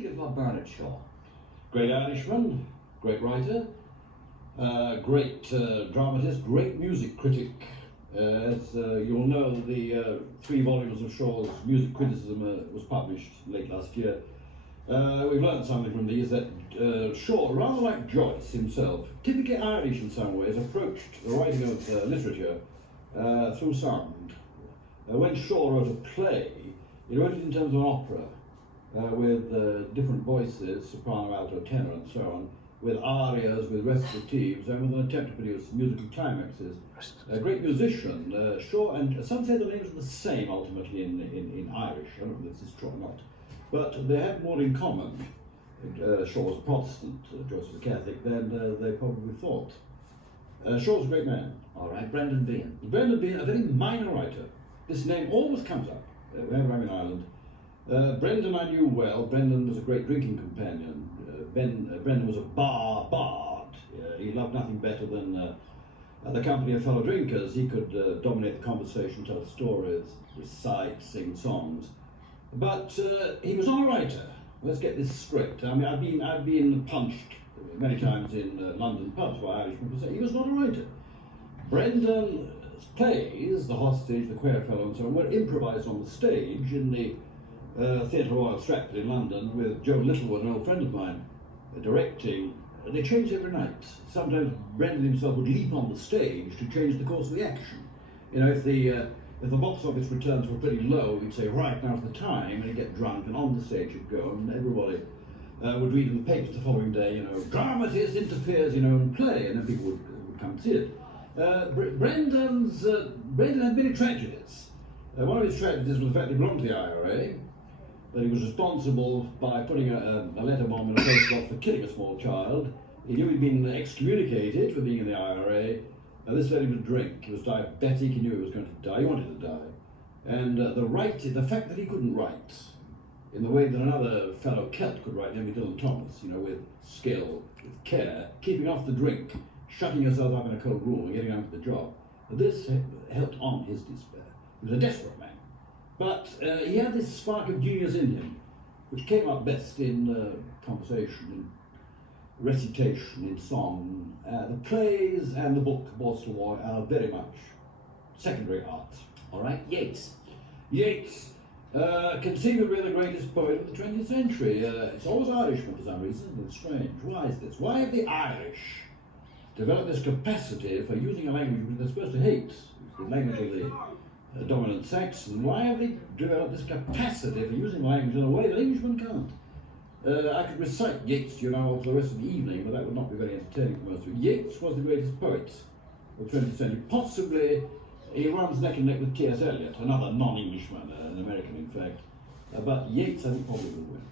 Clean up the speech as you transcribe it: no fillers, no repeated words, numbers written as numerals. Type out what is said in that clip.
think of Bernard Shaw? Great Irishman, great writer, great dramatist, great music critic. As you'll know, the 3 volumes of Shaw's music criticism was published late last year. We've learned something from these, that Shaw, rather like Joyce himself, typically Irish in some ways, approached the writing of literature through sound. When Shaw wrote a play, he wrote it in terms of an opera, with different voices, soprano, alto, tenor, and so on, with arias, with recitatives, and with an attempt to produce musical climaxes. A great musician, Shaw, and some say the names are the same ultimately in Irish. I don't know if this is true or not, but they had more in common. Shaw was a Protestant, Joyce was a Catholic, than they probably thought. Shaw was a great man. All right, Brendan Behan. Brendan Behan, a very minor writer. This name always comes up whenever I'm in Ireland. Brendan I knew well. Brendan was a great drinking companion. Brendan was a bard. He loved nothing better than the company of fellow drinkers. He could dominate the conversation, tell stories, recite, sing songs. But he was not a writer. Let's get this straight. I mean, I've been punched many times in London pubs by Irishmen who say he was not a writer. Brendan's plays, The Hostage, The Queer Fellow, and so on, were improvised on the stage in the Theatre Royal Stratford in London with Joe Littlewood, an old friend of mine, directing. They changed every night. Sometimes Brendan himself would leap on the stage to change the course of the action. You know, if the box office returns were pretty low, he'd say, right, now's the time, and he'd get drunk, and on the stage he'd go, and everybody would read in the papers the following day, you know, dramatist interferes, you know, in play, and then people would come and see it. Brendan had many tragedies. One of his tragedies was the fact he belonged to the IRA, that he was responsible by putting a letter bomb in a post box for killing a small child. He knew he'd been excommunicated for being in the IRA. This led him to drink. He was diabetic. He knew he was going to die. He wanted to die. And the fact that he couldn't write in the way that another fellow Celt could write, Henry Dylan Thomas, you know, with skill, with care, keeping off the drink, shutting yourself up in a cold room and getting on with the job. This helped on his despair. He was a desperate man. But he had this spark of genius in him, which came out best in conversation, in recitation, in song. The plays and the book, Borstal War, are very much secondary art. All right, Yeats. Yeats, conceivably the greatest poet of the 20th century. It's always Irishman for some reason. It's strange. Why is this? Why have the Irish developed this capacity for using a language which they're supposed to hate? It's the language of the dominant Saxon. Why have they developed this capacity for using language in a way that Englishmen can't? I could recite Yeats, you know, for the rest of the evening, but that would not be very entertaining for most of you. Yeats was the greatest poet of the 20th century. Possibly, he runs neck and neck with T.S. Eliot, another non-Englishman, an American in fact. But Yeats, I think, probably would win.